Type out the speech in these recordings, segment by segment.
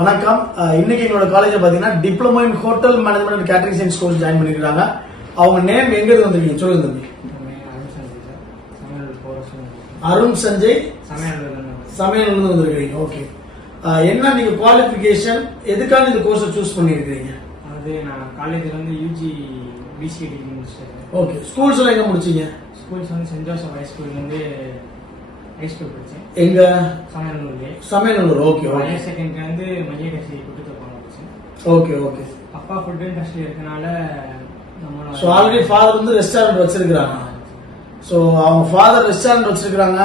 வணக்கம். இன்னைக்கு எங்களோட காலேஜ்ல பாத்தீங்கன்னா diploma in hotel management and catering science course join பண்ணிருக்காங்க. அவங்க நேம் எங்க இருந்து வந்திருக்கீங்க சொல்லுங்க தம்பி. அருண் சஞ்சய் சமையல் வந்திருக்கீங்க. ஓகே, என்ன நீங்க குவாலிஃபிகேஷன் எதுக்காக இந்த கோர்ஸ் சூஸ் பண்ணிருக்கீங்க? அது நான் காலேஜ்ல வந்து யூஜி பிசிஏ டிகிரி முடிச்சேன். ஓகே, ஸ்கூல்ஸ் எல்லாம் எங்க முடிச்சீங்க? ஸ்கூல்ஸ் வந்து சென்ட் ஜோசப் ஹை ஸ்கூல்ல இருந்து ஹை ஸ்கூல் படிச்சேன். எங்க? Samayalur. Okay okay. Higher secondary வந்து மதிய டெஸ்ட் கூட்டிட்டு போனேன். Okay okay. அப்பா ஃபுட் இண்டஸ்ட்ரி இருக்கனால நம்ம சோ ஆல்ரெடி ஃபாதர் வந்து ரெஸ்டாரண்ட் வச்சிருக்காங்க. சோ அவங்க ஃபாதர் ரெஸ்டாரண்ட் வச்சிருக்காங்க.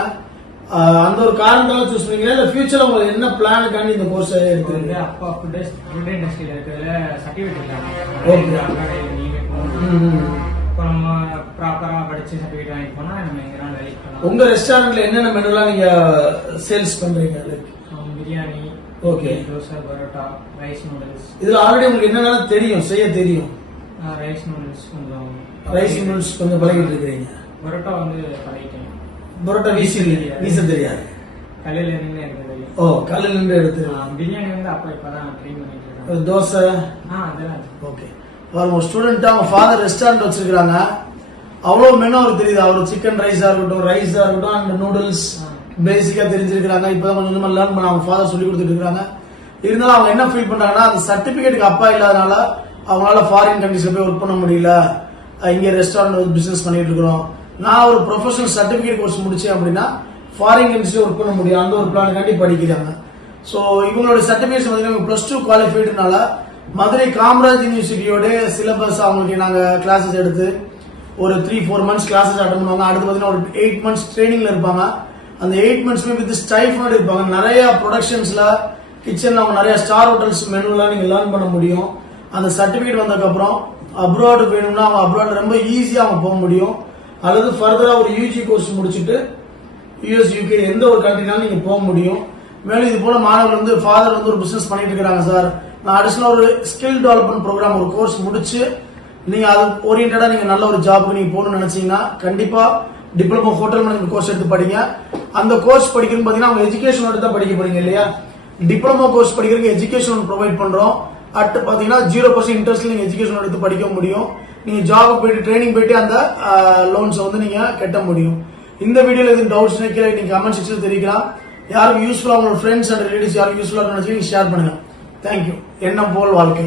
அந்த ஒரு காரணத்தால சூஸ் பண்ணீங்களா இல்ல ஃபியூச்சர்ல உங்களுக்கு என்ன பிளானுக்காண்டி இந்த கோர்ஸ் எடுத்துருக்கீங்க? அப்பா ஃபுட் இண்டஸ்ட்ரியில இருக்கிறதுல சர்டிஃபிகேட் இல்லாம நம்ம ப்ராப்பரா படிச்சு சர்டிஃபிகேட் வாங்கி போனா நம்ம எங்கனாலும் வேலைக்கு போகலாம். உங்க ரெஸ்டாரண்ட்ல என்னென்ன மெனுலாம் நீங்க சேல்ஸ் பண்றீங்க? Biryani, okay, dosa, parotta, rice noodles. இதுல ஆல்ரெடி உங்களுக்கு என்னென்ன தெரியும், செய்ய தெரியும்? ரைஸ் நூடுல்ஸ் கொஞ்சம் பழகிட்டு இருக்கீங்க. பரோட்டா வந்து பழகிட்டேன். பரோட்டா வீச தெரியாது. கல்லில இருந்து எடுத்தது. ஓ, கல்லில இருந்து எடுத்துருவாங்க. பிரியாணி வந்து அப்பா இப்பதான் ட்ரெயின் பண்ணிட்டு இருக்காங்க. தோசை அதெல்லாம் ஓகே. ஒரு ஸ்டூடெண்ட் அவங்க ஃபாதர் ரெஸ்டாரண்ட் வச்சிருக்காங்க. அவ்வளவு மெனு அவருக்கு தெரியுது. அவர் சிக்கன் ரைஸா இருக்கட்டும் அண்ட் நூடுல்ஸ் பேசிக்கா தெரிஞ்சிருக்காங்க. இப்பதான் கொஞ்சம் லேர்ன் பண்ண அவங்க ஃபாதர் சொல்லி கொடுத்துட்டு இருக்காங்க. இருந்தாலும் அவங்க என்ன ஃபீல் பண்றாங்கன்னா, அந்த சர்டிபிகேட்டுக்கு அப்பா இல்லாதனால அவங்களால ஃபாரின் கண்ட்ரீஸ்ல போய் ஒர்க் பண்ண முடியல. இங்க ரெஸ்டாரண்ட் பிசினஸ் பண்ணிட்டு இருக்கிறோம். நான் ஒரு ப்ரொஃபஷனல் சர்டிபிகேட் கோர்ஸ் முடிச்சேன் அப்படின்னா ஃபாரின் கண்ட்ரீஸ்ல ஒர்க் பண்ண முடியும். அந்த ஒரு பிளானுக்காண்டி படிக்கிறாங்க. சோ இவங்களோட சர்டிபிகேட் பாத்தீங்கன்னா +2 குவாலிஃபைடுனால மதுரை காமராஜ் யூனிவர்சிட்டியோட சிலபஸ் அவங்களுக்கு நாங்க கிளாஸஸ் எடுத்து ஒரு 3-4 மந்த்ஸ் கிளாஸஸ் அட்டன் பண்ணுவாங்க. அடுத்து பாத்தீங்கன்னா ஒரு 8 மந்த்ஸ் ட்ரைனிங்ல இருப்பாங்க. அந்த 8 மந்த்ஸ்மே வித் ஸ்டைஃபண்ட் இருப்பாங்க. நிறைய ப்ரொடக்ஷன்ஸ்ல கிச்சன்ல அவங்க நிறைய ஸ்டார் ஹோட்டல்ஸ் மெனுலாம் நீங்க லேர்ன் பண்ண முடியும். அந்த சர்டிபிகேட் வந்ததுக்கு அப்புறம் அப்ராட் வேணும்னா அவங்க அப்ராட் ரொம்ப ஈஸியா அவங்க போக முடியும். அல்லது ஃபர்தரா ஒரு யூஜி கோர்ஸ் முடிச்சுட்டு யூஎஸ், யூகே எந்த ஒரு கண்ட்ரினாலும் நீங்க போக முடியும். மேலும் இது போல மாணவர்கள் வந்து ஃபாதர் வந்து ஒரு பிசினஸ் பண்ணிட்டு இருக்காங்க சார், நான் அடிஷனல் ஒரு ஸ்கில் டெவலப்மெண்ட் ப்ரோக்ராம் ஒரு கோர்ஸ் முடிச்சு நீங்க அது ஓரியன்டா நீங்க நல்ல ஒரு ஜாப்க்கு நீங்க போகணும்னு நினைச்சீங்கன்னா கண்டிப்பா டிப்ளமோ ஹோட்டல் மேனேஜ்மெண்ட் கோர்ஸ் எடுத்து படிங்க. அந்த கோர்ஸ் படிக்கணும்னு பாத்தீங்கன்னா அவங்க எஜுகேஷன் தான் படிக்க போறீங்க இல்லையா? டிப்ளமோ கோர்ஸ் படிக்கிறதுக்கு எஜுகேஷன் ப்ரொவைட் பண்றோம். அட் பாத்தீங்கன்னா 0% இன்ட்ரெஸ்ட்ல நீங்க எஜுகேஷன் எடுத்து படிக்க முடியும். நீங்க ஜாப் போயிட்டு ட்ரைனிங் போயிட்டு அந்த லோன்ஸ் வந்து நீங்க கட்ட முடியும். இந்த வீடியோல எதுவும் டவுட்ஸ் கீழே நீங்க கமெண்ட் செக்ஷன்ல தெரிவிக்கலாம். யாருக்கு யூஸ்ஃபுல்லா உங்களோட ஃப்ரெண்ட்ஸ் அண்ட் ரிலேட்டிவ்ஸ் யாருக்கு யூஸ்ஃபுல்லா நினைச்சு ஷேர் பண்ணுங்க. தேங்க்யூ. எண்ணம் போல் வாழ்க்கை.